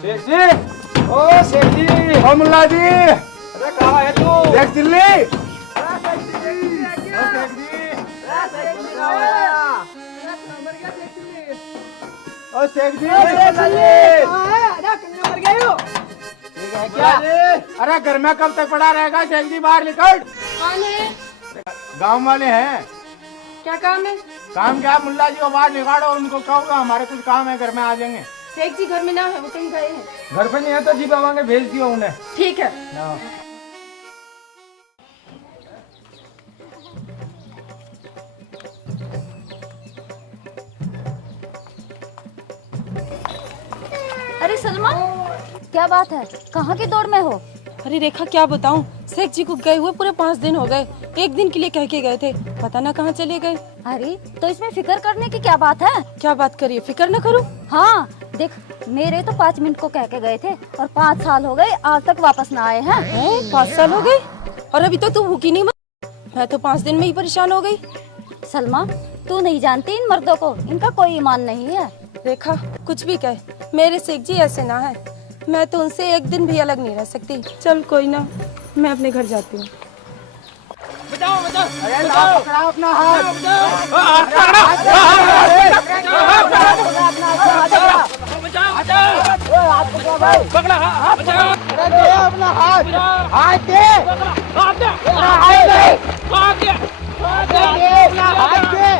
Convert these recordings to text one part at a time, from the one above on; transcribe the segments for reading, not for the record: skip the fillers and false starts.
शेख जी, ओ शेख जी, ओ मुल्ला जी, अरे कहाँ है तू? शेख दिल्ली, ओ शेख जी, क्या? अरे घर में कब तक पड़ा रहेगा? शेख जी बाहर निकल। कौन है? गांव वाले हैं। क्या काम है? काम क्या? मुल्ला जी को बाहर निकालो, उनको कहो हमारे कुछ काम है, घर में आ जाएंगे। शेख जी घर में ना है, वो कहीं गए हैं। घर पे नहीं है तो जी बाबा के भेज दियो उन्हें। ठीक है। अरे सलमा, क्या बात है? कहाँ की दौड़ में हो? अरे रेखा क्या बताऊं, शेख जी को गए हुए पूरे 5 दिन हो गए। एक दिन के लिए कह के गए थे, पता ना कहाँ चले गए। अरे तो इसमें फिक्र करने की क्या बात है? क्या बात करिए, फिक्र न करूं। हाँ देख, मेरे तो 5 मिनट को कह के गए थे और 5 साल हो गए आज तक वापस ना आए हैं। 5 साल हो गए और अभी तक तू भूखी नहीं मर। मैं तो 5 दिन में ही परेशान हो गई। सलमा, तू नहीं जानती इन मर्दों को, इनका कोई ईमान नहीं है। रेखा कुछ भी कहे, मेरे शेख जी ऐसे ना है। मैं तो उनसे एक दिन भी अलग नहीं रह सकती। चल कोई ना, मैं अपने घर जाती हूँ। बचाओ बचाओ, अरे पकड़ाओ अपना हाथ, पकड़ा हाथ, दे अपना हाथ, हाथ दे, हाथ दे, हाथ दे, अपना हाथ दे,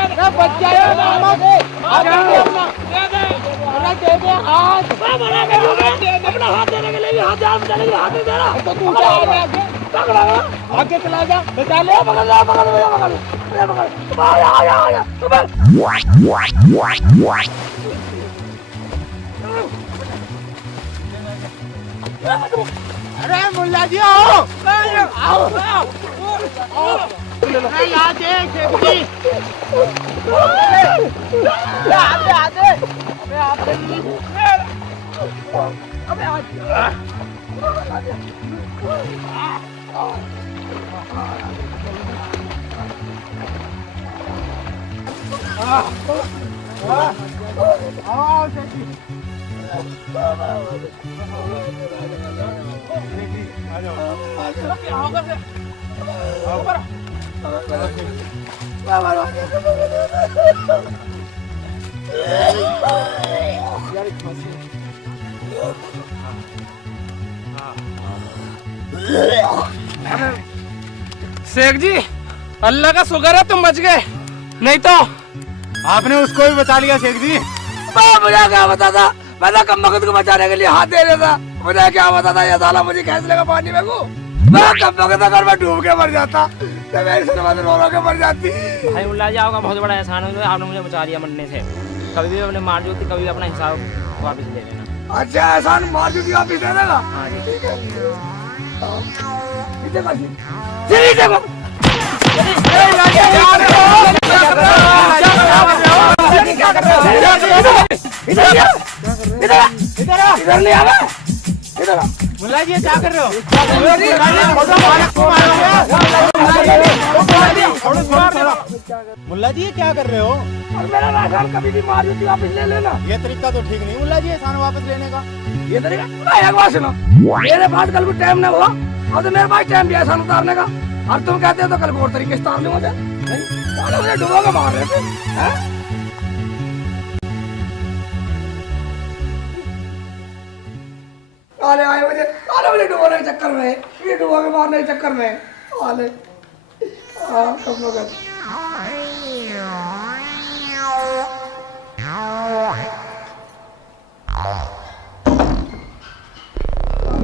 अरे बच जाएगा मामा दे, हाथ दे अपना, अरे दे दे हाथ, अपना हाथ देने के लिए हाथ दे रहा, तो तू पकड़ा आगे चला जा, बचा ले, पकड़ ले, पकड़ ले, पकड़ ले, पकड़, आ अरे मुल्ला जी आओ, आओ, आओ, अरे यहाँ देख, शेख जी, अल्लाह का शुक्र है तुम बच गए, नहीं तो आपने उसको भी बचा लिया शेख जी। मुझे क्या पता था, मैं तो कम वक्त को बचाने के लिए हाथ दे रहा था। मुझे क्या पता था ये साला मुझे कैसे लगा पानी में को, मैं कम वक्त अगर मैं डूब के मर जाता तो मेरी शर्मा रो के मर जाती। भाई मुल्ला जी आपका बहुत बड़ा एहसान है, आपने मुझे बचा लिया मरने से। कभी भी अपने मार जोती, कभी भी अपना हिसाब वापस ले लेना। अच्छा एहसान मार जोती वापस दे देगा। हाँ जी इधर नहीं आवे, इधर मुल्ला जी क्या कर रहे हो? मुल्ला जी ये क्या कर रहे हो? और मेरा एहसान कभी भी मार जोती वापस ले लेना। ये तरीका तो ठीक नहीं मुल्ला जी एहसान वापस लेने का। ये तरीका एक बात सुनो, मेरे पास कल को टाइम ना हुआ और तो मेरे पास टाइम भी एहसान उतारने का, और तुम कहते हो तो कल को और तरीके से उतार लूंगा। नहीं मुझे डूबो के मार रहे थे, हैं? आले आए मुझे डुबोने के चक्कर में, ये डुबो के मारने के चक्कर में आले कब लोग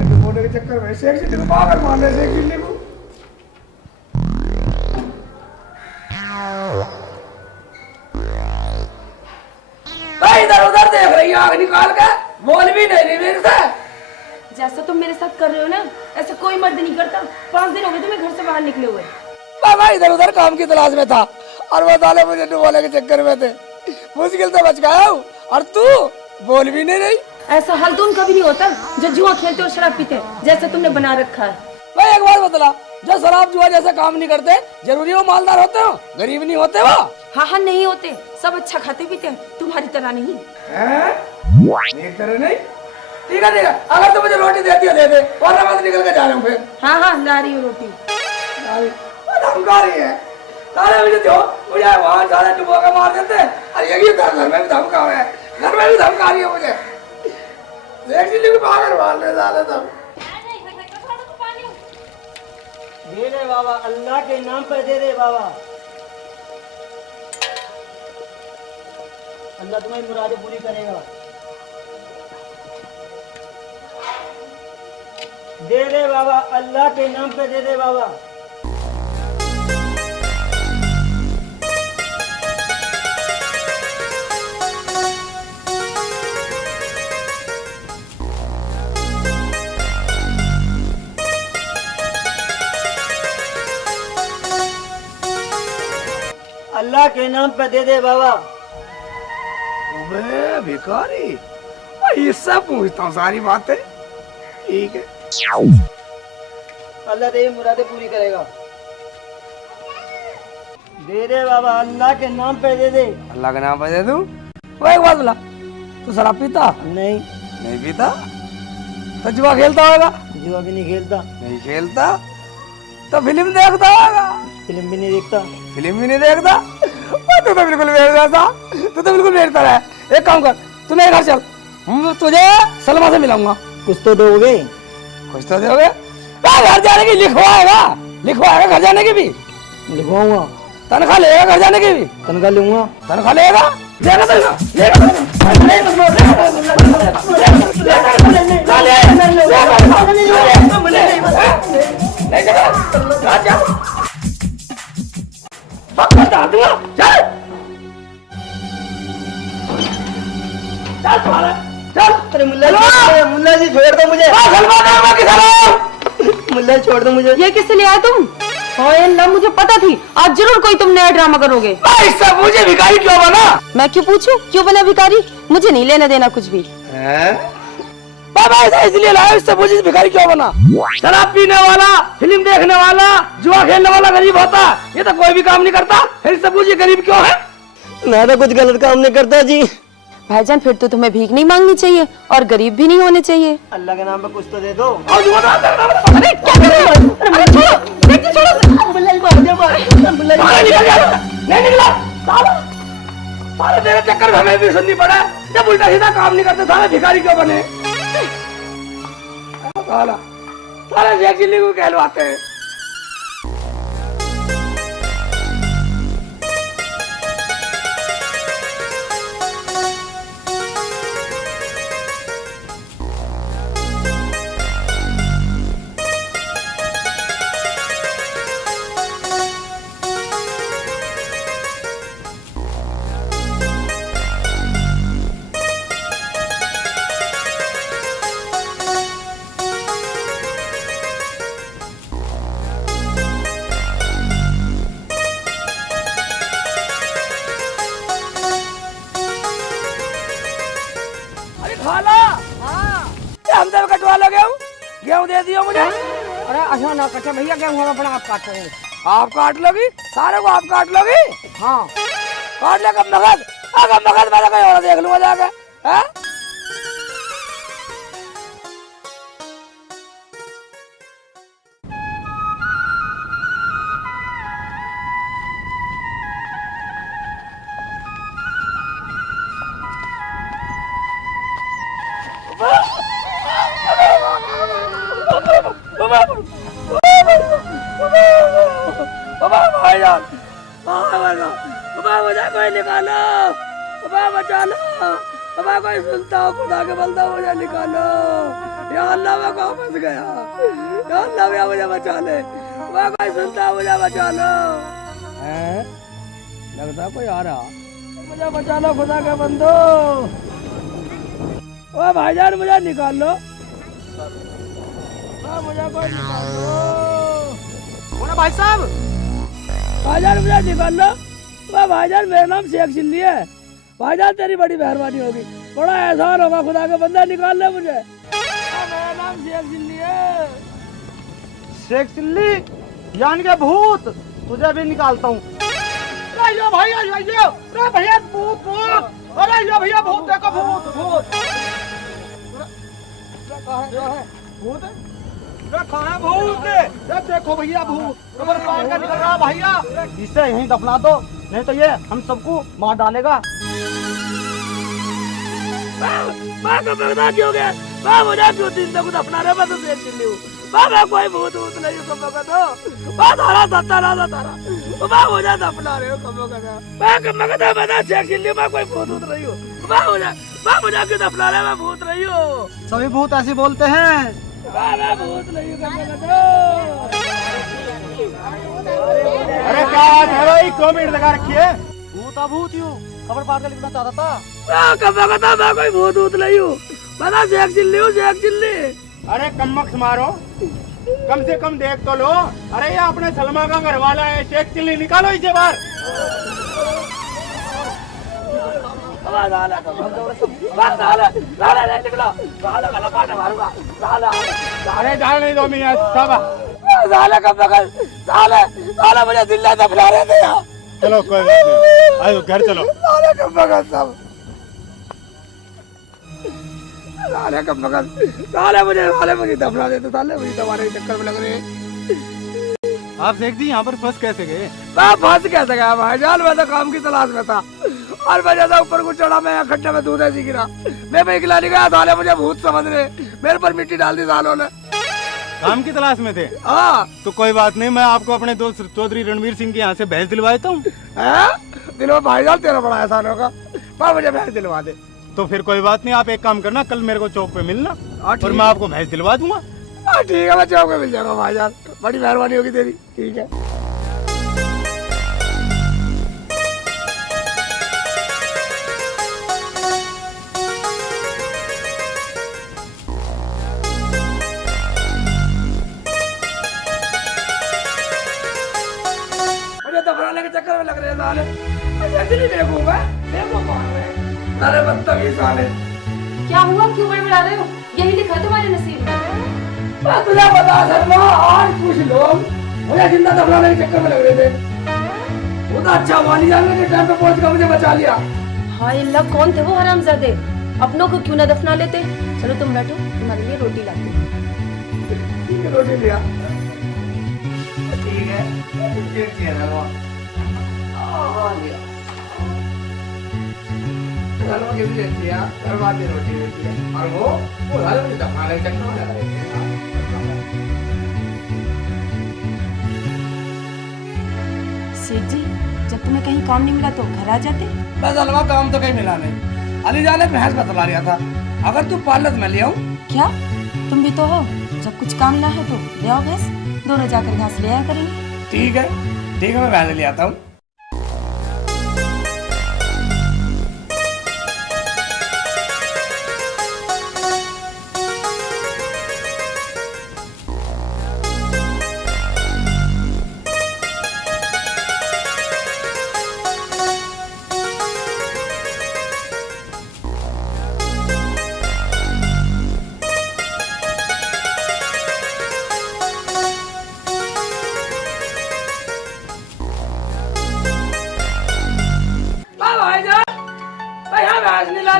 डुबोने के चक्कर में शेख जी को पागल मारने से गिल्ली को। इधर उधर देख रही आग निकाल के, बोल भी नहीं रही मेरे से। जैसा तुम मेरे साथ कर रहे हो ना, ऐसा कोई मर्द नहीं करता। 5 दिन हो गए तुम्हें घर से बाहर निकले हुए। बाबा इधर उधर काम की तलाश में था और वो साले मुझे डुबोने के चक्कर में थे, मुश्किल से बच गया हूँ और तू बोल भी नहीं रही। ऐसा हाल तुम कभी नहीं होता जो जुआ खेलते और शराब पीते जैसा तुमने बना रखा है। भाई एक बात बतला, जो शराब जुआ जैसा काम नहीं करते जरूरी वो मालदार होते हो, गरीब नहीं होते वो। हाँ हाँ नहीं होते, सब अच्छा खाते पीते हैं, तुम्हारी तरह नहीं। हैं? एक तरह नहीं। ठीक है अगर तो मुझे रोटी देती है दे दे, वरना मैं तो निकल के जा रहा हूँ फिर। हाँ हाँ ला रही हूँ रोटी। धमका रही है सारे मुझे दो, मुझे वहाँ सारे डुबो के मार देते हैं। अरे यही घर में भी धमका है, घर में भी धमका रही है मुझे। एक्चुअली भी बाहर मार ले साले सब। दे दे बाबा, अल्लाह के नाम पे दे दे बाबा। अल्लाह तुम्हारी मुरादें पूरी करेगा। दे दे बाबा, अल्लाह के नाम पे दे दे बाबा। अल्लाह के नाम पे दे दे बाबा। अबे भिखारी, इससे पूछता हूँ सारी बातें। ठीक है अल्लाह तेरी मुरादें पूरी करेगा। दे दे बाबा, अल्लाह के नाम पे दे दे। अल्लाह के नाम पे दे दूं। वो एक बात बोला, तू शराब पीता? नहीं नहीं पीता तो जुआ खेलता होगा? जुआ भी नहीं खेलता। नहीं खेलता तो फिल्म देखता होगा? फिल्म भी नहीं देखता। फिल्म भी नहीं देखता। तू तो बिल्कुल बेवजह, तू तो बिल्कुल बेवजह है। एक काम कर, तू मेरे घर चल, तुझे सलमा से मिलाऊंगा। कुछ तो दोगे? कुछ तो दोगे? घर जाने की लिखवाएगा घर जाने की भी लिखवाऊंगा। तनख्वाह लेगा घर जाने की भी? तनख्वाह लूंगा। तनख्वाह लेगा? अरे मुल्ला जी छोड़ दो मुझे। मुल्ला छोड़ दो मुझे। ये किससे ले आए तुम? ओए अल्लाह, मुझे पता थी आज जरूर कोई तुम नया ड्रामा करोगे। मुझे भिखारी क्यों बना? मैं क्यों पूछूं क्यों बना भिखारी? मुझे नहीं लेना देना कुछ भी। बाबा ऐसा इसलिए लाया, इससे मुझे भिखारी क्यों बना? शराब पीने वाला, फिल्म देखने वाला, जुआ खेलने वाला गरीब होता, ये तो कोई भी काम नहीं करता, फिर इससे मुझे गरीब क्यों है? मैं तो कुछ गलत काम नहीं करता जी। भाईजान फिर तो तुम्हें भीख नहीं मांगनी चाहिए और गरीब भी नहीं होने चाहिए। अल्लाह के नाम पे कुछ तो दे दो। अरे क्या कर रहे हो? अरे छोड़ो, देखिए छोड़ो। नहीं निकला सारे तेरे चक्कर में हमें भी सुननी पड़ा। जब उल्टा सीधा काम नहीं करते सारे भिखारी क्यों बने? सारे एक्चुअली को कहलवाते हैं। हम सब कटवा लो गेहूँ दे दियो मुझे। अरे अच्छा ना कटे भैया, गेहूँ हम अपना आप काट रहे हैं। आप काट लोगी? सारे को आप काट लोगी? हाँ काट ले कम नगद। कम नगद मैं कहीं और देख लूंगा जाके। हैं? भाईजान मुझे कोई निकालो, बचा लो, कोई सुनता हो खुदा के बंदा मुझे निकालो। या अल्लाह मैं कहाँ फंस गया? या अल्लाह भैया मुझे बचा ले, कोई सुनता मुझे बचा लो। लगता कोई आ रहा, मुझे बचा लो खुदा के बंदो। ओ भाईजान मुझे निकाल लो, मुझे कोई निकाल लो। भाई साहब भाईजान मुझे निकाल लो। भाईजान मेरा नाम शेख चिल्ली है। भाईजान तेरी बड़ी मेहरबानी होगी, बड़ा एहसान होगा, खुदा का बंदा निकाल ले मुझे। मेरा नाम शेख चिल्ली है। शेख चिल्ली यानी के भूत, तुझे भी निकालता हूँ। भैया भूत भूत, अरे भैया भूत देखो, भूत भूत। भूत कहाँ भूत? देखो भैया भूत कमर फाड़ कर निकल रहा भैया। इसे यहीं दफना दो, नहीं तो ये हम सबको मार डालेगा। क्यों गया मुझे क्यों दिन तक अपना रहे? मैं तो देख चिल्ली हूँ। मैं कोई भूत भूत नहीं हूँ कम्बो का तो। मैं तारा मुझे दफना रहे हो कम्बो का। मैं कम्बो का मैं चेक चिल्ली, मैं कोई भूत भूत नहीं हूँ। मुझे क्यों दफना रहे? मैं भूत नहीं हूँ। सभी भूत ऐसे बोलते हैं। मैं भूत नहीं हूँ कम्बो का तो। अरे क्या बात है भाई, 2 मिनट लगा रखी है। भूत भूत यूँ खबर पार कर लिखना चाहता था। कम्बो का तो मैं कोई भूत भूत नहीं हूँ। मैं तो चेक चिल्ली हूँ, चेक चिल्ली। अरे कम्मक्स मारो, कम से कम देख तो लो। अरे ये अपने सलमा का घर वाला है, शेख चिल्ली निकालो इसे बाहर। अरे जान नहीं दो मियां सब। मुझे दिल्ला दफना रहे थे यहाँ। चलो कोई बात नहीं, आयो घर चलो। मुझे दफना देते, मुझे तुम्हारे चक्कर में लग रहे हैं। आप शेख जी यहाँ पर फंस कैसे गए? मैं फंस कैसे गया भाईजान? मैं तो काम की तलाश में था और मैं जैसा ऊपर को चढ़ा, मैं खड्डे में दूध ऐसी गिरा। मैं निकला नहीं गया, साले मुझे भूत समझ रहे, मेरे पर मिट्टी डाल दी सालों ने। काम की तलाश में थे? हाँ। तो कोई बात नहीं, मैं आपको अपने दोस्त चौधरी रणवीर सिंह के यहाँ से भैंस दिलवा देता हूँ। दिलवा भाईजान, तेरा बड़ा एहसान होगा, पर मुझे भैंस दिलवा दे। तो फिर कोई बात नहीं, आप एक काम करना, कल मेरे को चौक पे मिलना और मैं आपको भैंस दिलवा दूंगा। ठीक है, मैं चौक पे मिल जाऊंगा भाईजान, बड़ी मेहरबानी होगी तेरी। ठीक है। मुझे दफनाने के चक्कर में लग रहे हैं साले। ऐसे नहीं देखूंगा, देखो कौन है। अरे बदतमीज साले। क्या हुआ, क्यों बड़बड़ा रहे हो? यही लिखा तुम्हारे नसीब में। मैं तुझे बता शर्मा, आज कुछ लोग मुझे जिंदा दफनाने के चक्कर में लग रहे थे। वो तो अच्छा वाली जाने के टाइम पे पहुंच कर मुझे बचा लिया। हाय अल्लाह, कौन थे वो हरामजादे? अपनों को क्यों ना दफना लेते? चलो तुम बैठो, तुम्हारे लिए रोटी लाती हूँ। ठीक है, रोटी लिया। ठीक है, घरों की भी लेती है, घर वाले रोटी लेती है, और वो घर में दफनाने के चक्कर में लग रहे थे। सेठ जी, जब तुम्हें कहीं काम नहीं मिला तो घर आ जाते। बस अलवा काम तो कहीं मिला नहीं। अली जान ने भैंस बतला रहा था, अगर तू पालत में ले आऊं। क्या तुम भी तो हो? जब कुछ काम ना है तो ले आओ भैंस, दोनों जाकर घास ले आया करेंगे। ठीक है, मैं भैंस ले आता हूँ।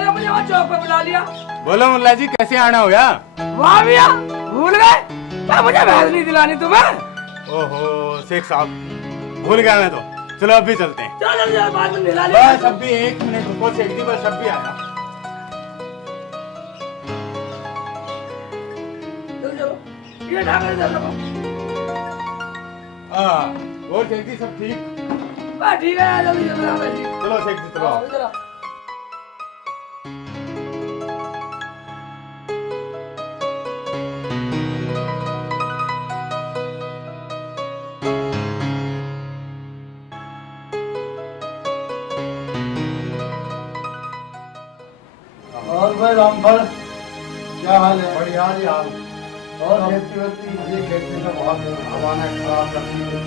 मुझे वहाँ चौक पे बुला लिया। बोलो मुल्ला जी, कैसे आना हो गया? वाह भैया, भूल गए क्या मुझे भैंस नहीं दिलानी तुम्हें? ओहो शेख साहब, भूल गया मैं तो। चलो अभी चलते हैं। चलो जल्दी बाद में दिला लिया। बस अभी 1 मिनट रुको शेख जी, बस अभी आया। चलो ये ढाका इधर रखो। और शेख जी सब ठीक? बस ठीक है, जल्दी जल्दी। चलो शेख जी चलो। इधर आओ। और भाई रामफल, क्या हाल है? बढ़िया जी हाल। और खेती वेती? ये खेती तो बहुत हवा ने खराब रखी है,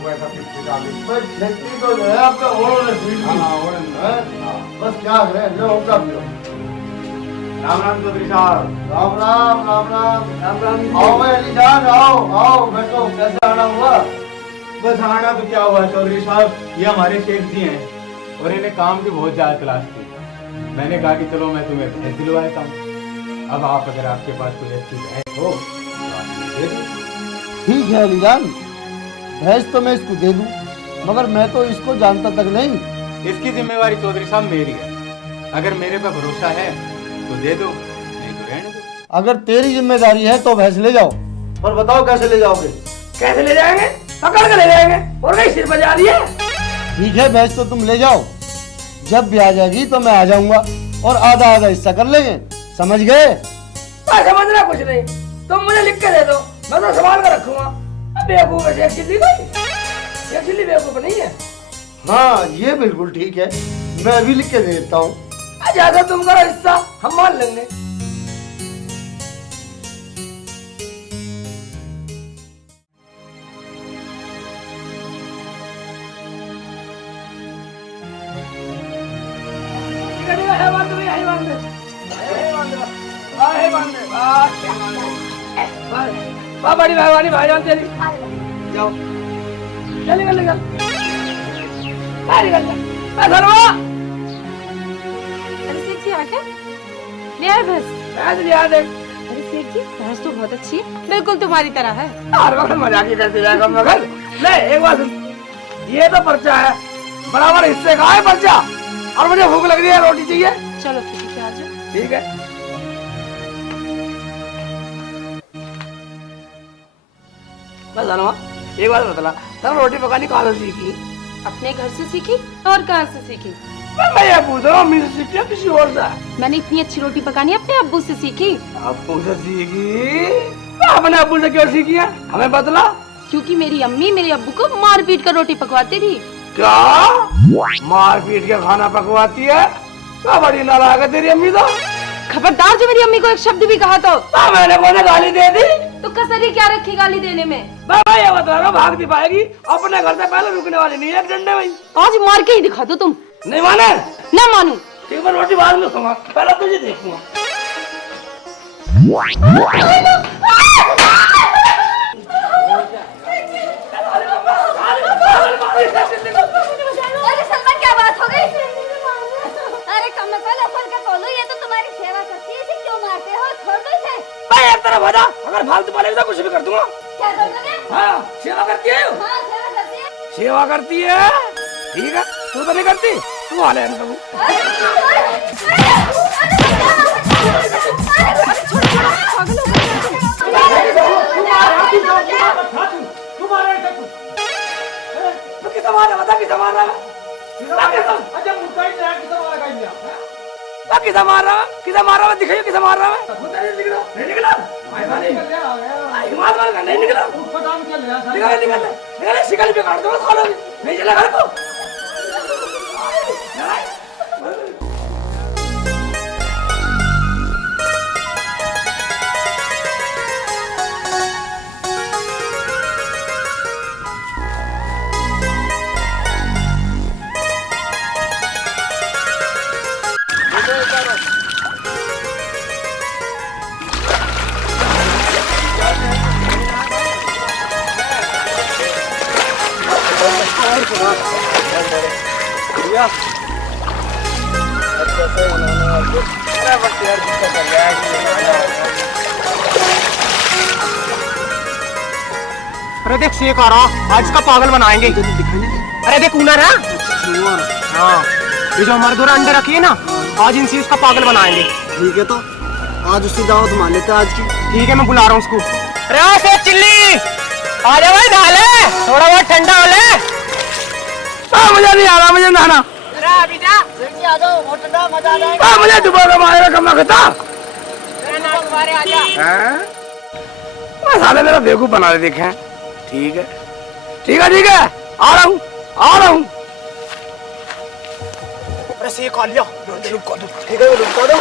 वो ऐसा पिछली डाली। भाई खेती तो जो है आपका ओढ़ रखी। हाँ ओढ़ है, बस क्या है जो होगा पियो। राम राम चौधरी साहब। राम राम राम राम राम राम। आओ भाई अली जान, आओ आओ बैठो। कैसे आना हुआ? बस आना तो क्या हुआ चौधरी साहब, ये हमारे शेख जी हैं और इन्हें काम की बहुत ज्यादा तलाश थी। मैंने कहा कि चलो मैं तुम्हें भैंस दिलवा देता हूँ। अब आप अगर आपके पास कोई अच्छी भैंस हो तो आप मुझे दे दो। ठीक है अलीजान, भैंस तो मैं इसको दे दूं, मगर मैं तो इसको जानता तक नहीं। इसकी जिम्मेवारी चौधरी साहब मेरी है। अगर मेरे पे भरोसा है तो दे दो, नहीं तो रहने दो। अगर तेरी जिम्मेदारी है तो भैंस ले जाओ, पर बताओ कैसे ले जाओगे? कैसे ले जाएंगे? पकड़ के ले जाएंगे। और नहीं सिर बजा रही है। ठीक है, भैंस तो तुम ले जाओ, जब भी आ जाएगी तो मैं आ जाऊंगा और आधा आधा हिस्सा कर लेंगे, समझ गए? समझना कुछ नहीं, तुम मुझे लिख के दे दो, मैं तो संभाल कर रखूंगा। बेवकूफ है एक चिल्ली कोई, एक चिल्ली बेवकूफ नहीं है। हाँ ये बिल्कुल ठीक है, मैं अभी लिख के दे देता हूँ। ज्यादा तुम करो हिस्सा, हम मान लेंगे। बड़ी मेहरबानी भाईजान तेरी। जाओ चल निकल निकल निकल। अरे सेठ जी आके ले आए भैंस? लिया देख। अरे सेठ जी भैंस तो बहुत अच्छी है, बिल्कुल तुम्हारी तरह है। हर वक्त मजाक ही करते जाएगा मगर। ले एक बात सुन, ये तो पर्चा है, बराबर हिस्से का है पर्चा, और मुझे भूख लग रही है, रोटी चाहिए। चलो ठीक है, आ जाओ। ठीक है। बस जानवा एक बात बतला, तब रोटी पकानी कहाँ से सीखी? अपने घर से सीखी और कहाँ से सीखी? मैं ये पूछ रहा हूँ, अम्मी से सीखी या किसी और से? मैंने इतनी अच्छी रोटी पकानी अपने अब्बू से सीखी। अब्बू से सीखी? अपने अब्बू से क्यों सीखी है, हमें बतला। क्योंकि मेरी अम्मी मेरे अब्बू को मार पीट कर रोटी पकवाती थी। क्या मार पीट के खाना पकवाती है? क्या बड़ी नालायक है तेरी अम्मी तो। खबरदार जो मेरी अम्मी को एक शब्द भी कहा तो मैंने कोने गाली दे दी तो कसरी क्या रखी गाली देने में? भाई ये बता रहा भाग नहीं पाएगी, अपने घर से पहले रुकने वाली नहीं है डंडे में। आज मार के ही दिखा दो तुम। नहीं माने? ना मानू। एक बार रोटी बाद में खाऊंगा, पहले तुझे देखूंगा। अरे सलमान क्या बात हो गई? अरे कम अकल अकल का बोलो, ये तो तुम्हारी सेवा करती है, इसे क्यों मारते हो? छोड़ दो इसे। भाई एक तरफ आ जा, अगर फालतू बोलेगी तो कुछ भी कर दूंगा। क्या कर दोगे? हाँ सेवा करती है। हाँ सेवा करती है। सेवा करती है, ठीक है, तू तो नहीं करती, तू हाले कबू। किसे मारा बता, किसे मार रहा है? किसे मार रहा है? किसे मार रहा है? दिखाइए किसे मार रहा है? नहीं निकला, नहीं निकला, निकल शिकल पे काट दो सालों में, नहीं चला घर को। अरे देख शेख आ रहा, आज इसका पागल बनाएंगे। अरे देख ऊना रहा। हाँ ये जो हमारे द्वारा अंडे रखी है ना, आज इनसे इसका पागल बनाएंगे। ठीक है, तो आज उसकी दावत मान लेते आज की। ठीक है मैं बुला रहा हूँ उसको। अरे शेख चिल्ली आ जा भाई, नहा ले, थोड़ा बहुत ठंडा हो ले। मुझे नहीं आ रहा, मुझे नहाना। अभी जा आ जाओ, बहुत ठंडा, मजा आ जाएगा। मुझे दोबारा मारेगा कमा खता। साले मेरा बेवकूफ बना रहे देखे। ठीक है ठीक है ठीक है, आ रहा हूँ आ रहा हूँ। अरे शेख आ लिया। ठीक है, रुक दो।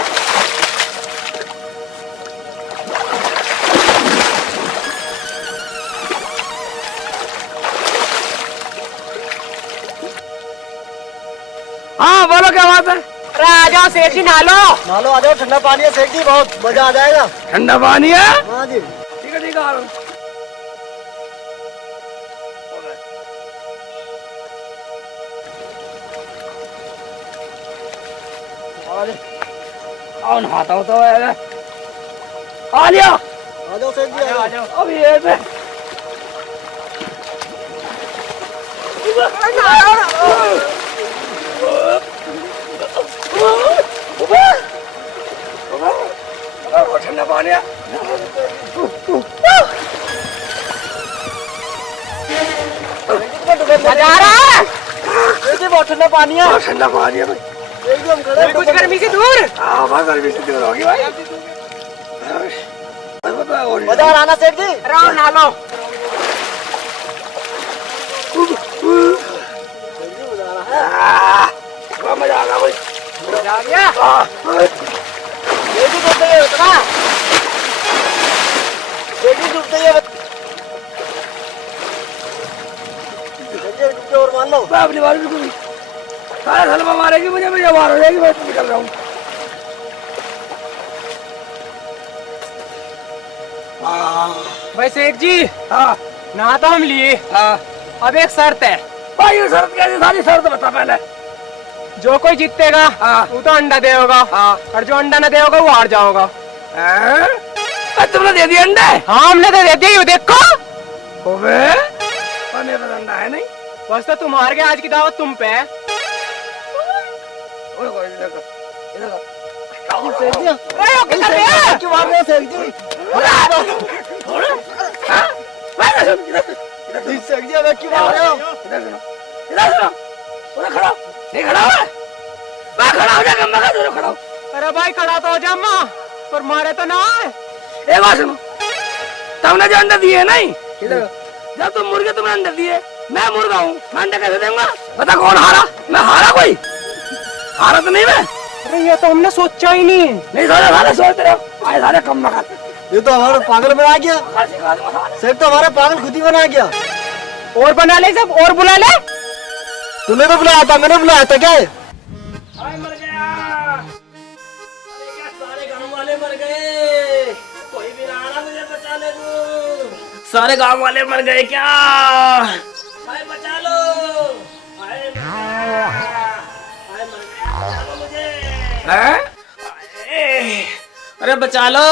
हाँ बोलो क्या बात है? अरे आ जाओ सेठ जी, नहा लो। नालो आ जाओ, ठंडा पानी है सेठ जी, बहुत मजा आ जाएगा। ठंडा पानी है? हाँ जी। ठीक है आ रहा हूँ। आओ नहाता हूँ तो आ लिया। आ जाओ सेठ जी, आ जाओ। अब ये पे ठंडा पानी है। मजा आ रहा है। बहुत ठंडा पानी है। ठंडा पानी है भाई, एकदम खड़े कुछ गर्मी से दूर। हाँ बस गर्मी से दूर होगी भाई। मजा आ रहा ना सेठ जी? रहो ना लो। मजा आ गया भाई, मजा आ गया। ये भी डूबते ही उतना, ये भी डूबते ही डूबते और मान लो। मैं अपनी बार बिल्कुल नहीं। सारे सलमा मारेगी मुझे, मुझे मार हो जाएगी, मैं तो निकल रहा हूँ। भाई सेठ जी, हाँ नहा तो हम लिए, हाँ अब एक शर्त है। भाई ये शर्त कैसी, सारी शर्त बता पहले। जो कोई जीतेगा हाँ। वो तो अंडा देगा, हाँ। और जो अंडा न देगा वो हार जाओगा। तुमने दे दिया अंडे? हाँ हमने तो दे दिया, ये देखो। ओबे मेरे पास अंडा है नहीं। बस तो तुम हार गए, आज की दावत तुम पे है। ओए कोई इधर का, इधर का। सेठ जी, क्यों मार रहे हो सेठ जी? सेठ जी हमें क्यों मार रहे हो? इधर सुनो, इधर सुनो। उधर खड़ा, नहीं खड़ा हुआ? मैं खड़ा हो जाएगा, मैं जरूर खड़ा हूँ। अरे भाई खड़ा तो हो जा अम्मा, पर मारे तो ना है। एक बात सुनो, तुमने जो अंडे दिए नहीं, इधर जब तुम मुर्गे तुमने अंडे दिए, मैं मुर्गा हूँ, मैं अंडे कैसे दूंगा? बता कौन हारा? मैं हारा? कोई हारा तो नहीं मैं। अरे ये तो हमने सोचा ही नहीं। नहीं सोचा, सारे सोचते रहो। आए सारे कम मकान। ये तो हमारा पागल बना गया। सेठ तो हमारा पागल खुद ही बना गया। और बना ले सब, और बुला ले। तूने तो बुलाया था, मैंने बुलाया था क्या? मर गया। अरे क्या सारे गांव वाले मर गए? कोई भी ना आना मुझे बचा ले तू। सारे गांव वाले मर गए क्या? हाय बचा लो। हाय मर गया, बचा लो मुझे। हैं? अरे बचा लो।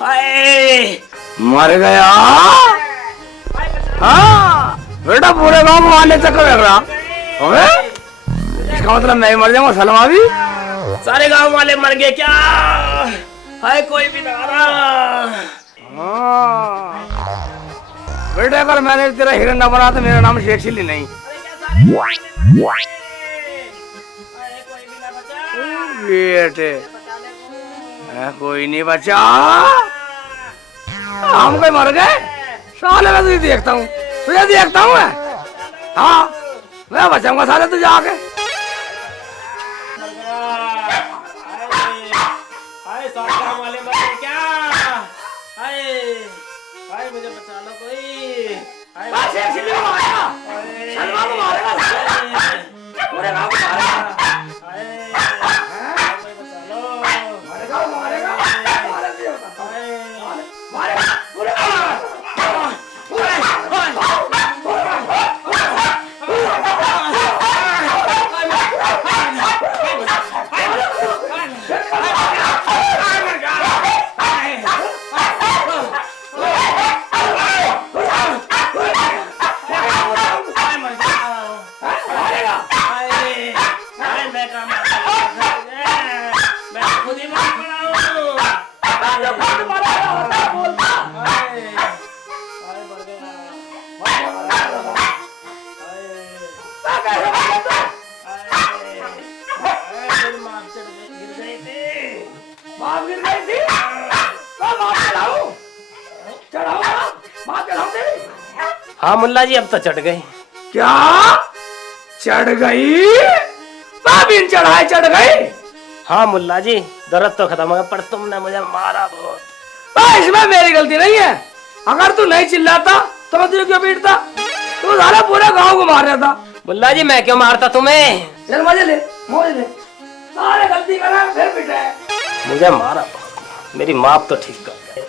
हाय मर गया। हाँ बेटा पूरे गांव में आने चक्कर लग रहा। इसका मतलब मैं मर जाऊंगा, सलमा भी। सारे गांव वाले मर गए क्या? हाय कोई भी ना रहा। बेटा अगर मैंने तेरा हिरन ना बना तो मेरा नाम शेख चिल्ली नहीं। बेटे कोई नहीं बचा, हम कोई मर गए? साले मैं तुझे देखता हूँ, तुझे देखता हूँ मैं। हाँ मैं बचाऊंगा साले तुझे आके। वाले मर गए क्या? हाय मुझे बचा लो कोई। पूरे गाँव को मारेगा। हाँ मुल्ला जी अब तो चढ़ गई। क्या चढ़ गई? बाबिन चढ़ाई चढ़ गई? हाँ मुल्ला जी दर्द तो खत्म हो गया, पर तुमने मुझे मारा बहुत। इसमें मेरी गलती नहीं है। अगर तू नहीं चिल्लाता तो मैं तुझे क्यों पीटता? तू सारा पूरे गांव को मार रहा था। मुल्ला जी मैं क्यों मारता तुम्हें? चल मजे ले, मौज ले। सारे गलती करा फिर पीटा है। मुझे मारा, मेरी माप तो ठीक कर गए।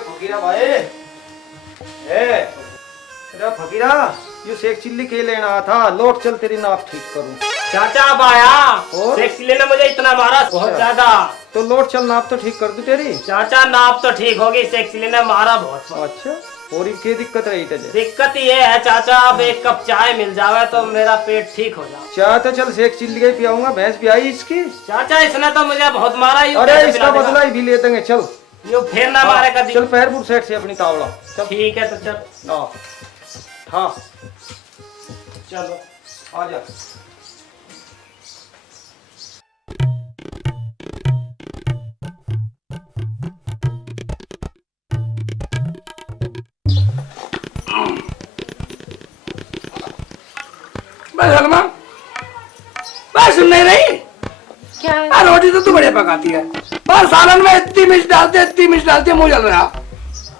फकीरा भाई, फकीरा, यू शेख चिल्ली के लेना था, लौट चल तेरी नाप ठीक करूं। चाचा अब आया। सेक्सी ने मुझे इतना मारा, बहुत ज्यादा। तो लोट चल नाप तो ठीक कर दू तेरी। चाचा नाप तो ठीक होगी, सेक्सी ने मारा बहुत। अच्छा, और क्या दिक्कत रही तुझे? दिक्कत ये है चाचा, अब एक कप चाय मिल जावे तो मेरा पेट ठीक हो जाए। चाय तो चल सेक चिल्ली के पियाऊंगा, भैंस भी आई इसकी। चाचा इसने तो मुझे बहुत मारा। अरे इसका बदला ही भी ले देंगे, चल। यो फिर ना मारे कभी। चल पैरपुर सेट से अपनी तावड़ा। चल ठीक है तो चल। हाँ चलो आ जा। सलमा, मैं सुन नहीं रही क्या है? रोटी तो तू बढ़िया पकाती है, पर सालन में इतनी मिर्च डालती है, मुंह जल रहा।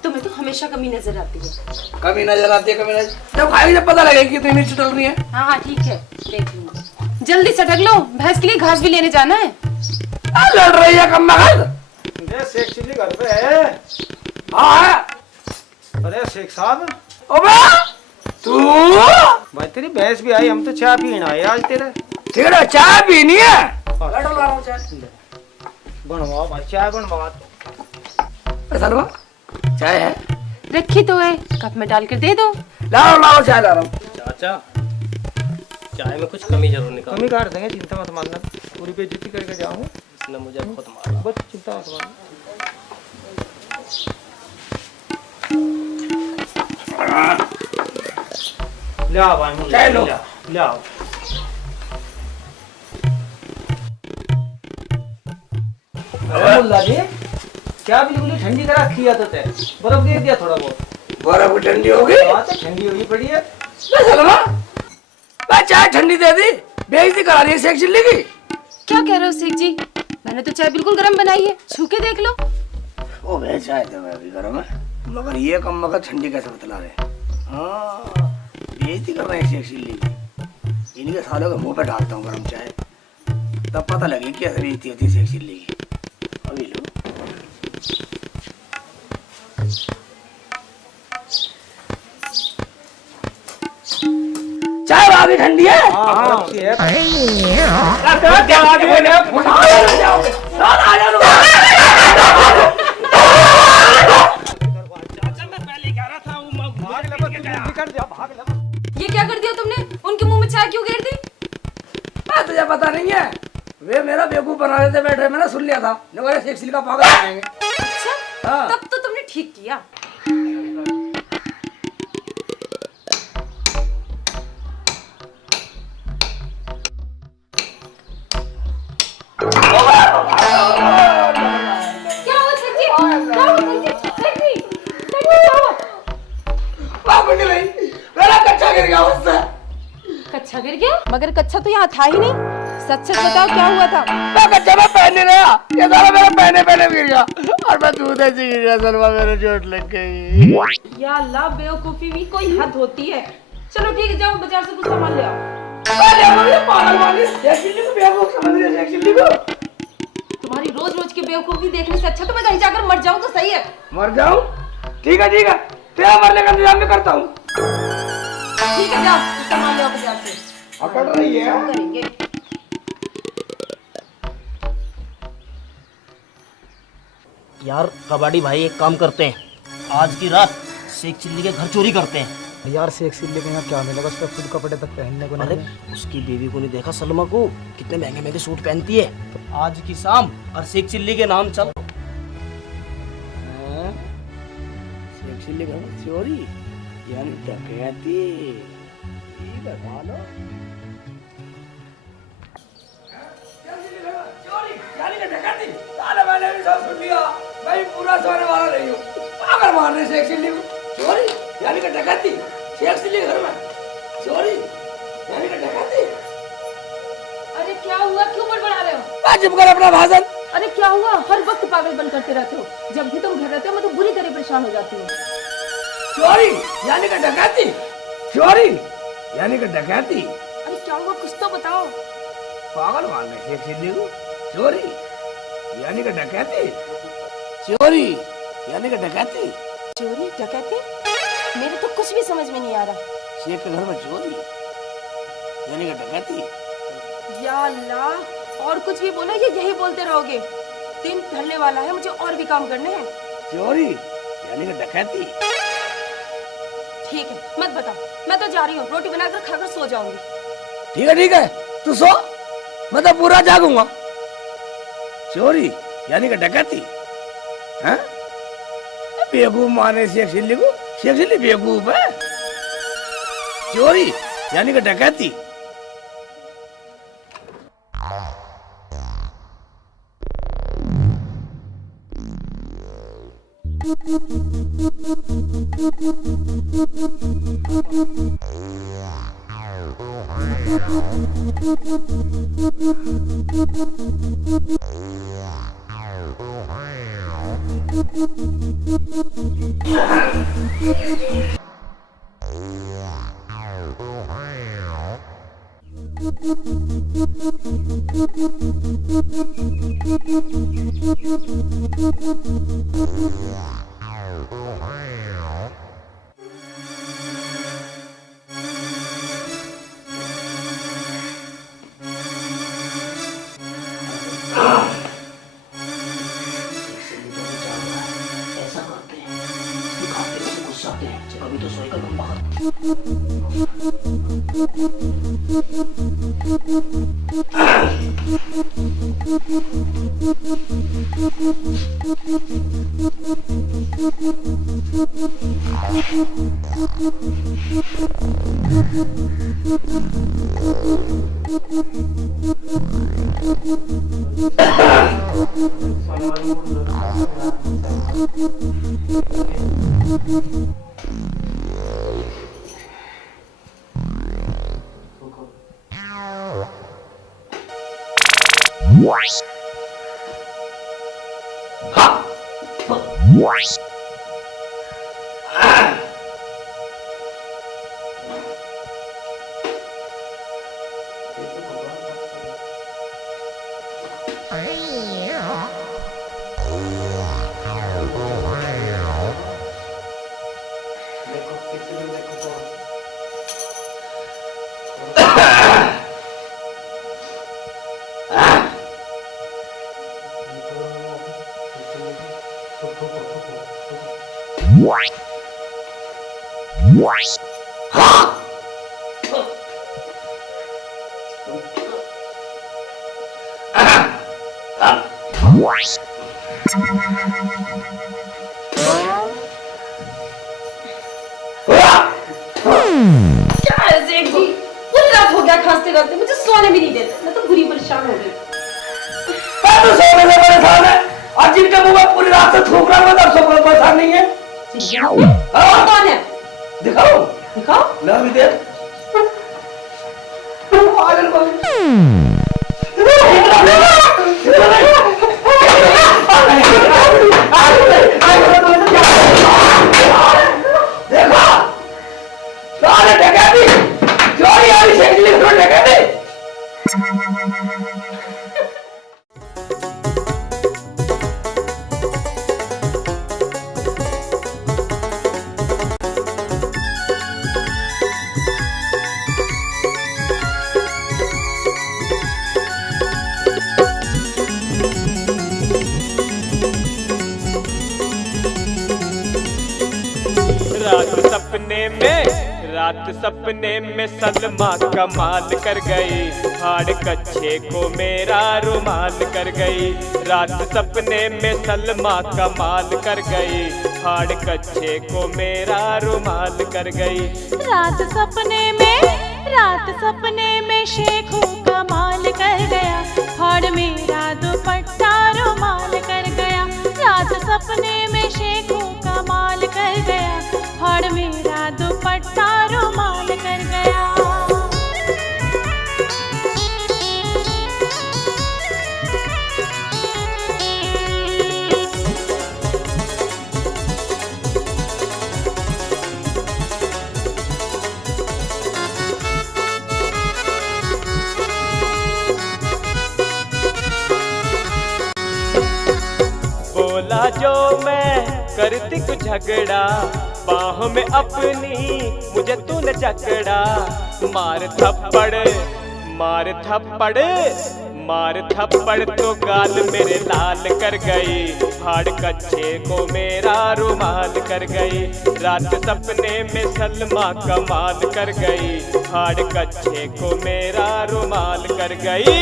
तुम्हें तो हमेशा कमी नजर आती है। कमी नजर आती है, कमी नजर जब खाएगी जब पता लगेगी कि इतनी मिर्च डल रही है। हाँ हाँ ठीक है, देख लूंगी। जल्दी सटक लो, भैंस के लिए घास भी लेने जाना है। लड़ रही है कम मगल। शेख चिल्ली घर पे है। हाँ है। अरे शेख साहब, तू भाई तेरी भैंस भी आई, हम तो चाय पीने आए आज तेरे। तेरा चाय पीनी है? बनवा भाई, चाय बनवा। सलमा चाय है? रखी तो है, कप में डाल कर दे दो। लाओ चाय ला रहा हूँ। चाचा चाय में कुछ कमी जरूर निकाल। कमी कर देंगे, चिंता मत मानना, पूरी बेइज्जती करके जाऊंगा। इसने मुझे बहुत मारा, बस चिंता मत मानना। ले आओ भाई, चाय लो। ले आओ। अरे मुल्ला जी, क्या बिल्कुल ठंडी करा खिया तो ते बर्फ दे दिया थोड़ा बहुत। बर्फ ठंडी हो गई? हाँ तो ठंडी हुई पड़ी है। सलमा, मैं चाय ठंडी दे दी, बेइज्जती करा रही है शेख चिल्ली की। क्या कह रहे हो शेख जी? मैंने तो चाय बिल्कुल गर्म बनाई है, छू के देख लो। ओ भाई चाय तो मैं भी गर्म है, मगर ये कम मगर ठंडी कैसे बतला रहे? हाँ बेइज्जती कर रहे हैं शेख चिल्ली की। इनके सालों के मुंह पे डालता हूँ गरम चाय, तब पता लगे कैसे बेइज्जती होती है शेख चिल्ली की। अभी लो। चाय आगे ठंडी है? ये क्या कर दिया तुमने? उनके मुंह में चाय क्यों गिर दी? तुझे पता नहीं है, वे मेरा बेवकूफ बना रहे थे, बैठे मैंने सुन लिया था, शेख चिल्ली का पागल बनाएंगे। अच्छा, हाँ। तब तो तुमने ठीक किया। क्या हुआ शेख जी? क्या हुआ शेख जी? शेख जी, क्या हुआ? मेरा कच्चा गिर गया उससे। कच्चा गिर गया? मगर कच्चा तो यहाँ था ही नहीं। सच सच बताओ क्या हुआ था? मैं कच्चा में पहन नहीं रहा, ये सारा मेरा पहने गिर गया और मैं दूध ऐसे गिर गया। सलमा मेरे चोट लग गई। या अल्लाह, बेवकूफी भी कोई हद होती है। चलो ठीक है, जाओ बाजार से कुछ सामान ले आओ। पागल वाली शेख चिल्ली को बेवकूफ समझ रही है, शेख चिल्ली को। तुम्हारी रोज रोज की बेवकूफी देखने से अच्छा तो मैं कहीं जाकर मर जाऊं तो सही है। मर जाऊं? ठीक है तेरा मरने का इंतजाम मैं करता हूँ। ठीक है, जाओ सामान ले आओ बाजार से। अकड़ रही है। क्या करेंगे? यार कबाड़ी भाई, एक काम करते हैं, आज की रात शेख चिल्ली के घर चोरी करते हैं। यार शेख चिल्ली के यहाँ क्या मिलेगा? उसका खुद कपड़े तक पहनने को अरे नहीं। उसकी बीवी को नहीं देखा सलमा को, कितने महंगे महंगे सूट पहनती है। तो आज की शाम और शेख चिल्ली के नाम चल। शेख चिल्ली का चोरी यानी डकैती। ठीक है, मानो चोरी यानी कि डकैती। साले मैंने भी सब सुन लिया, मैं भी पूरा सोने वाला नहीं हूँ। पागल मान रहे शेख चिल्ली को। चोरी यानी कि डकैती, शेख चिल्ली घर में चोरी यानी कि डकैती। अरे क्या हुआ? क्यों बड़बड़ा रहे हो? चुप कर अपना भाषण। अरे क्या हुआ? हर वक्त पागलपन करते रहते हो। जब भी तुम घर रहते हो मैं तो बुरी तरह परेशान हो जाती हूँ। चोरी यानी कि डकैती, चोरी यानी कि डकैती। अरे क्या हुआ? कुछ तो बताओ। पागल मान रहे शेख चिल्ली को। चोरी यानी कि डकैती, चोरी यानी कि डकैती। चोरी डकैती? मेरे तो कुछ भी समझ में नहीं आ रहा। शेख के घर में चोरी यानी कि डकैती। या अल्लाह, और कुछ भी बोलो ये यही बोलते रहोगे। दिन ढलने वाला है, मुझे और भी काम करने हैं। चोरी यानी कि डकैती। ठीक है, मत बताओ, मैं तो जा रही हूँ, रोटी बनाकर खाकर सो जाऊंगी। ठीक है, तू सो, मैं तो पूरा जागूंगा। चोरी यानी कि डकैती, हैं? बेवकूफ माने शेख चिल्ली को, शेख चिल्ली बेवकूफ है। चोरी यानी कि डकैती। ऐसा करते हैं, दिखाते हैं, गुस्साते हैं। चलो अभी तो सोएगा तुम बाहर। क्या है सेठ जी, पूरी रात हो गया खांसते खांसते, मुझे सोने भी नहीं देते। मैं तो बुरी परेशान हो गई। तो सोने से परेशान है, और जिनके मुंह में पूरी रात से थूक रहा है तो सोने परेशान नहीं है। कौन है? दिखाओ दिखाओ। ना भी देख। देखो सारे डकैती, चोरी वाली शेख चिल्ली को डकैती। रात सपने में सलमा कमाल कर गई, हाड़ कच्छे को मेरा रुमाल कर गई। रात सपने में सलमा कमाल कर गई, हाड़ कच्छे को मेरा रुमाल कर गई। रात सपने में शेखू कमाल कर गया, हाड़ मेरा दुपट्टा रुमाल कर गया। रात सपने में शेखू कमाल कर गया, हाड़ मेरा दुपट्टा रुमाल कर गया। बोला जो मैं करती कुछ झगड़ा, बाहों में अपनी मुझे तूने जकड़ा। मार थप्पड़ तो गाल मेरे लाल कर गई, फाड़ कच्छे को मेरा रुमाल कर गई। रात सपने में सलमा कमाल कर गई, फाड़ कच्छे को मेरा रुमाल कर गई।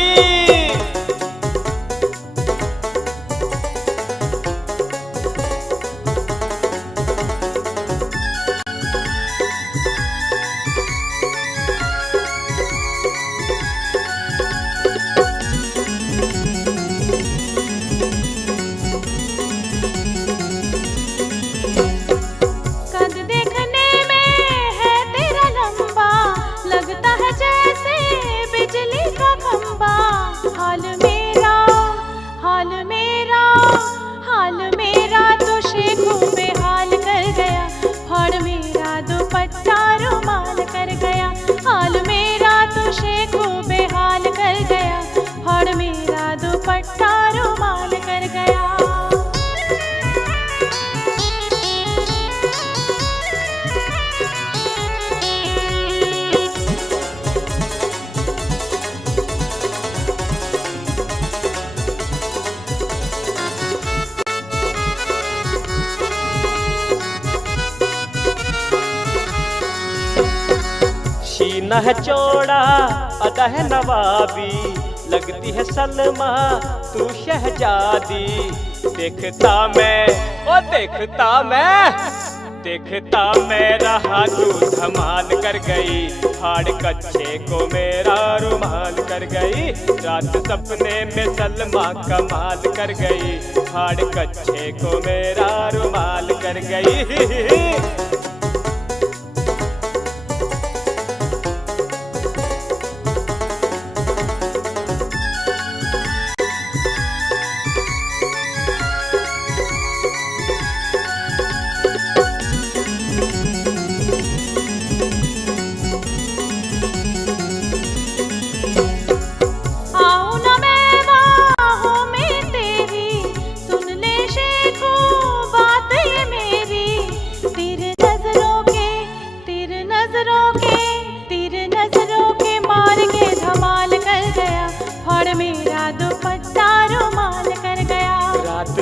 सीना है चौड़ा अदा है नवाबी, लगती है सलमा तू शहजादी। देखता मैं रहा तू धमाल कर गई, फाड़ कच्छे को मेरा रुमाल कर गई। रात सपने में सलमा कमाल कर गई, फाड़ कच्छे को मेरा रुमाल कर गई।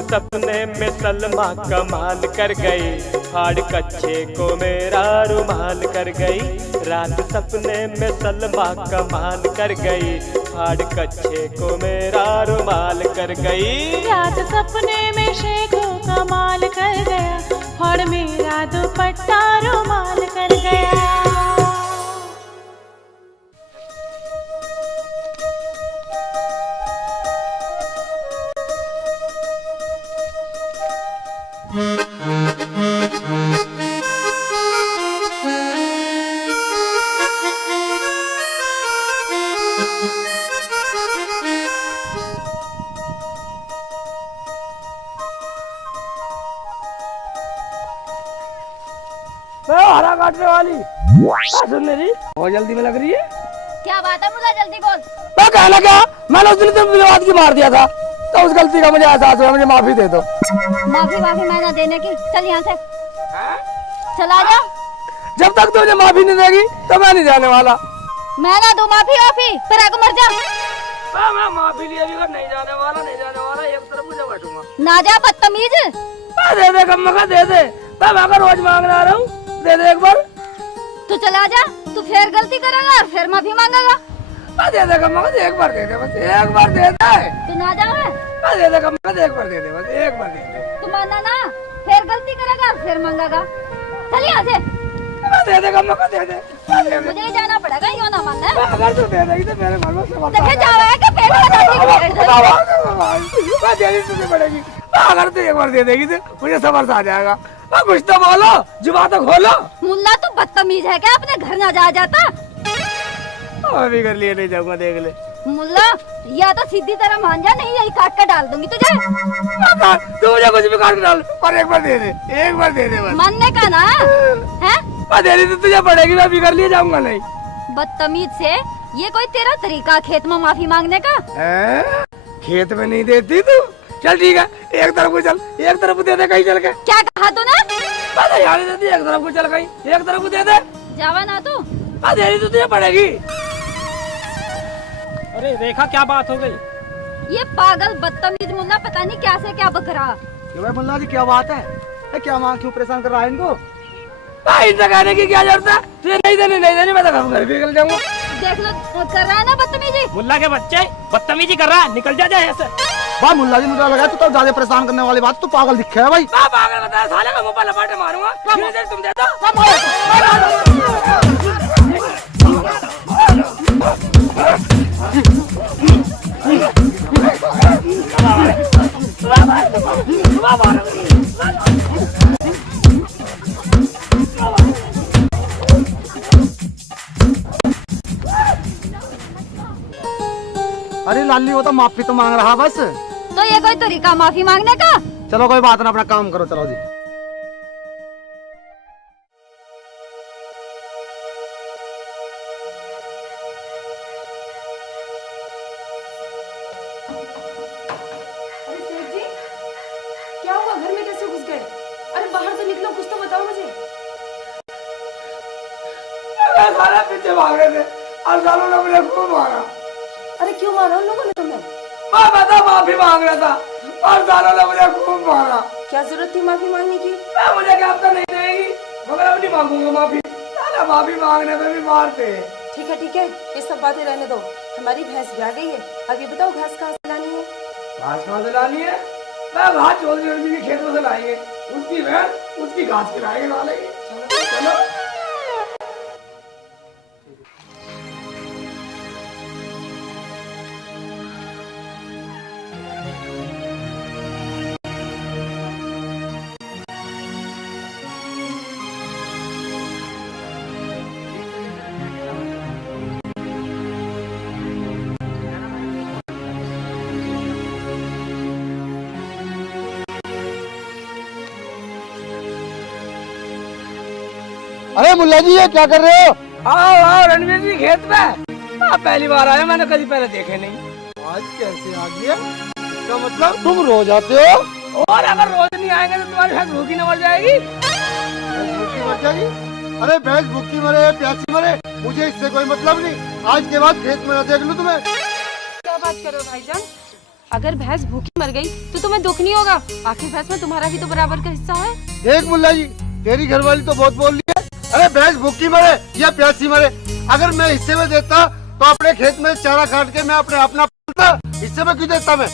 सपने में सलमा कमाल कर गई, फाड़ कच्छे को मेरा रुमाल कर गई। रात सपने में सलमा कमाल कर गई, फाड़ कच्छे को मेरा रुमाल कर गई। रात सपने में शेखो कमाल कर गया, फाड़ मेरा दुपट्टा रुमाल कर गया। हरा काटने वाली सुन रही बहुत जल्दी में लग रही है। क्या बात है मुझे जल्दी बोल। मैं कहना क्या, मैंने उस दिन तुम विवाद की मार दिया था, तो उस गलती का मुझे एहसास हुआ, मुझे माफी दे दो। माफी मैं ना देने की, चल यहाँ से चला जा। जब तक तुझे माफी नहीं देगी तो मैं नहीं जाने वाला। मैं ना दूं माफी फिर आगे मर जा। मैं माफी लिए भी नहीं जाने वाला, एक तरफ मुझे बैठूंगा। ना जा बदतमीज। दे दे कम्मा का दे दे, मैं रोज मांगना रहा हूँ, दे दे एक बार। तू चला जा, तू फिर गलती करेगा और फिर माफी मांगेगा। दे दे कम्मा का, एक बार दे दे, बस एक बार दे दे। तू ना जा। दे दे कम्मा का, एक बार दे दे, बस एक बार दे दे। तू मानना ना, फिर गलती करेगा और फिर मांगेगा। चल यहाँ से। दे दे कम्मा का, दे दे। मुझे ही जाना पड़ेगा, यो ना मानना। अगर तू दे देगी तो मेरे घर में सब देखे जावा है कि पेट में तुझे पड़ेगी। अगर तू एक बार दे देगी तो मुझे समझ आ जाएगा। कुछ तो बोलो, जुबान तो खोलो। मुल्ला तू बदतमीज है क्या, अपने घर ना जा जाता। अभी कर लिए नहीं जाऊंगा, देख ले। मुल्ला या तो सीधी तरह मान जा, नहीं यही काट कर डाल दूंगी तुझे। तू मुझे कुछ भी काट कर डाल, पर एक बार दे दे, एक बार दे दे बस। मानने का ना है? देरी तो तुझे पड़ेगी, मैं भी कर लिए जाऊंगा नहीं। बदतमीज से, ये कोई तेरा तरीका खेत में माफी मांगने का? खेत में नहीं देती तू, चल ठीक है, एक तरफ को चल, एक तरफ को दे दे कहीं चल के। क्या कहा तूने? यहाँ नहीं देती, एक तरफ को चल कहीं, एक तरफ को दे दे। जावा ना तू। देरी तो तुझे पड़ेगी। अरे रेखा क्या बात हो गई? ये पागल बदतमीज मुल्ला पता नहीं क्या से क्या बक रहा। क्यों भाई मुल्ला जी क्या बात है? क्या माँ क्यों परेशान कर रहा है इनको? भाई इनसे कहने की क्या जरूरत है? तुझे नहीं देनी मैं तो घर भी निकल जाऊंगा। देख लो कर रहा है ना बदतमीजी। मुल्ला के बच्चे बदतमीजी कर रहा है, निकल जा ऐसे। भाई मुल्ला जी मुझे लगा तो ज्यादा परेशान करने वाली बात, तू पागल दिखे है भाई। पागल बताया साले का मुंह पर लपाटे मारूंगा। तुम दे दो। अरे लाली वो तो माफी तो मांग रहा बस। तो ये कोई तरीका माफी मांगने का? चलो कोई बात ना, अपना काम करो, चलो जी। अरे सेठ जी, क्या हुआ? घर में कैसे घुस गए? अरे बाहर तो निकलो, कुछ तो बताओ मुझे। सारा पीछे भाग रहे थे और सालों ने मुझे खूब मारा। अरे क्यों मारा उन लोगों ने तुम्हें? मैं तो माफी मांग रहा था और सालों ने मुझे खूब मारा। क्या जरूरत थी माफी मांगने की? मुझे क्या आपका नहीं देगी, मगर अब नहीं मांगूंगा माफी। साला माफी मांगने में भी मारते हैं। ठीक है, ये सब बातें रहने दो। हमारी भैंस ब्याह गई है, अब ये बताओ घास कहाँ से लानी है? घास कहाँ से लानी है? मैं घास चौधरी के खेत में से लाएंगे, उसकी भैंस उसकी घास खिलाएंगे साले की। चलो अरे मुल्ला जी ये क्या कर रहे हो? आओ रणवीर जी खेत पे। आप पहली बार आए, मैंने कभी पहले देखे नहीं। आज कैसे आ गया? इसका मतलब तुम रोज आते हो? और अगर रोज नहीं आएंगे तो तुम्हारी भैंस भूखी न मर जाएगी। भूखी मर जाएगी? अरे भैंस भूखी मरे या प्यासी मरे, मुझे इससे कोई मतलब नहीं। आज के बाद खेत में न देख लूं तुम्हें। क्या बात करो भाईजान? अगर भैंस भूखी मर गई तो तुम्हें दुख नहीं होगा? आखिर भैंस में तुम्हारा भी तो बराबर का हिस्सा है। देख मुल्ला जी, तेरी घरवाली तो बहुत बोल रही है। अरे भैंस भूखी मरे या प्यासी मरे, अगर मैं हिस्से में देता तो अपने खेत में चारा काट के मैं अपना पालता। हिस्से में क्यों देता मैं?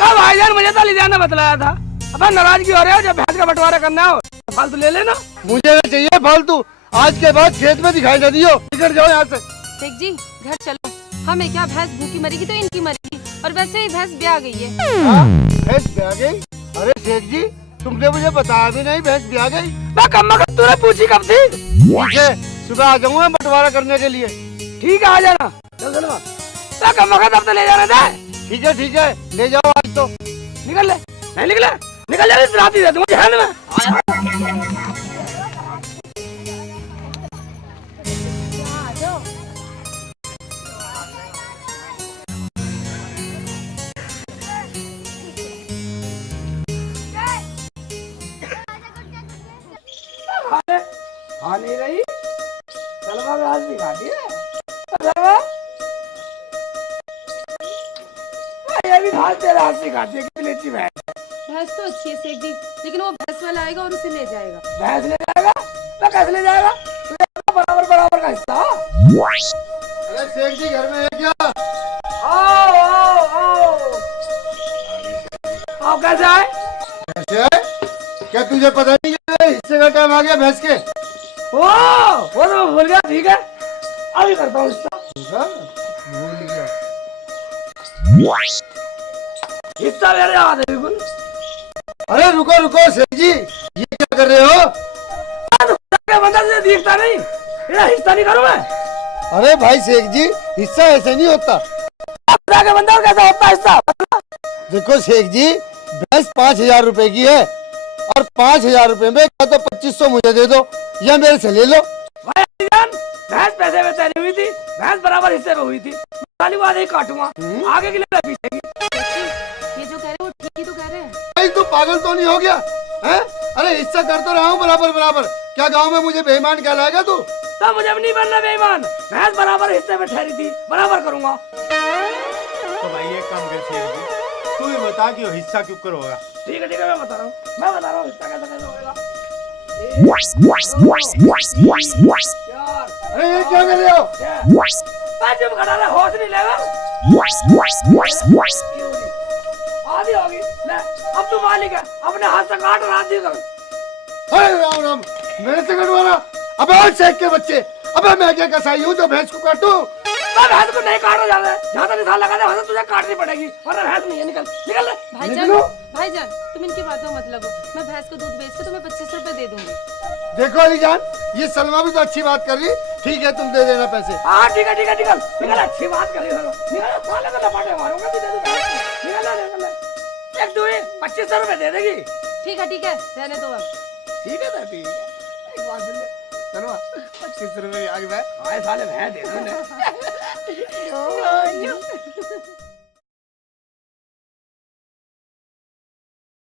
भाईजान मुझे तो ले जाना बतलाया था। अब नाराजगी हो रही है, जब भैंस का बंटवारा करना हो फालतू ले लेना। मुझे चाहिए फालतू। आज के बाद खेत में दिखाई दे दियो, निकल जाओ यहाँ से। शेख जी घर चलो, हमें क्या, भैंस भूखी मरेगी तो इनकी मरेगी, और वैसे ही भैंस ब्याह गई है। भैंस ब्याह गई? अरे शेख जी तुमने मुझे बताया भी नहीं भैंस ब्याह गई। मैं कम्मा का तूने पूछी कब थी? ठीक है, सुबह आ जाऊंगा बंटवारा करने के लिए। ठीक है आ जाना। चल मैं कम्मा का तब तो ले जाना था। ठीक है ले जाओ आज तो। निकल ले, नहीं निकल जा, इस रात ही दे दूंगा जहन में। नहीं रही सलमा घास भी खाती है। सलमा ये भी घास तेरे हाथ से खाती है। कितनी अच्छी भैंस है। भैंस तो अच्छी है शेख जी, लेकिन वो भैंस वाला आएगा और उसे ले जाएगा। भैंस ले जाएगा? मैं कैसे ले जाएगा? बराबर का हिस्सा। अरे शेख जी घर में है क्या? आओ कैसे आए? कैसे आए? क्या तुझे पता नहीं कि हिस्से का टाइम आ गया भैंस के? वो तो भूल गया। ठीक है अभी करता हूँ हिस्सा। भूल गया। हिस्सा मेरे याद है बिल्कुल। अरे रुको शेख जी, ये क्या कर रहे हो? बंदा से दिखता नहीं, मेरा हिस्सा नहीं करूँ मैं। अरे भाई शेख जी हिस्सा ऐसे नहीं होता। के बंदा कैसा होता है हिस्सा? देखो शेख जी, भैंस 5,000 रुपए की है और 5,000 रुपए में क्या तो 2500 मुझे दे दो या मेरे से ले लो। भैंस पैसे में तैरी हुई थी, भैंस बराबर हिस्से में हुई थी। खाली बात ही काटूंगा, आगे के लिए पीछे की। ये जो कह रहे हो ठीक ही तो कह रहे हैं। भाई तू पागल तो नहीं हो गया है? अरे हिस्सा कर तो रहा हूँ बराबर। क्या गांव में मुझे बेईमान कहलाएगा तू? तो मुझे भी नहीं बनना बेईमान। भैंस बराबर हिस्से में ठहरी थी, बराबर करूंगा। बता कि वो हिस्सा क्यों कर होगा। ठीक है मैं बता रहा हूँ हिस्सा कैसे होगा। अरे ये क्या कर रहे हो? जब खड़ा रहा होश नहीं लेगा आधी होगी ले अब तू मालिक है अपने हाथ से काट रात दी कर। अरे राम राम मेरे से कटवाना। अबे और शेख के बच्चे, अबे मैं क्या कसाई हूँ जो भैंस को काटूं? मैं भैंस को नहीं काटा जा रहा है ज्यादा निशान लगा दे वैसे तुझे काटनी पड़ेगी वरना भैंस नहीं है निकल निकल ले। भाईजान तुम इनकी बातों मत लगो, मैं भैंस को दूध बेच के तुम्हें 25 रुपए दे दूंगी। देखो अली जान, ये सलमा भी तो अच्छी बात कर रही। ठीक है तुम दे देना पैसे। हाँ ठीक है निकल अच्छी बात कर रही है निकल साले को लपाटे मारूंगा तुझे निकल 2500 रुपए दे देगी। ठीक है रहने दो अब। ठीक है एक बात सुन ले चलो 25 रुपए आगे आए साले भैंस दे दूंगा।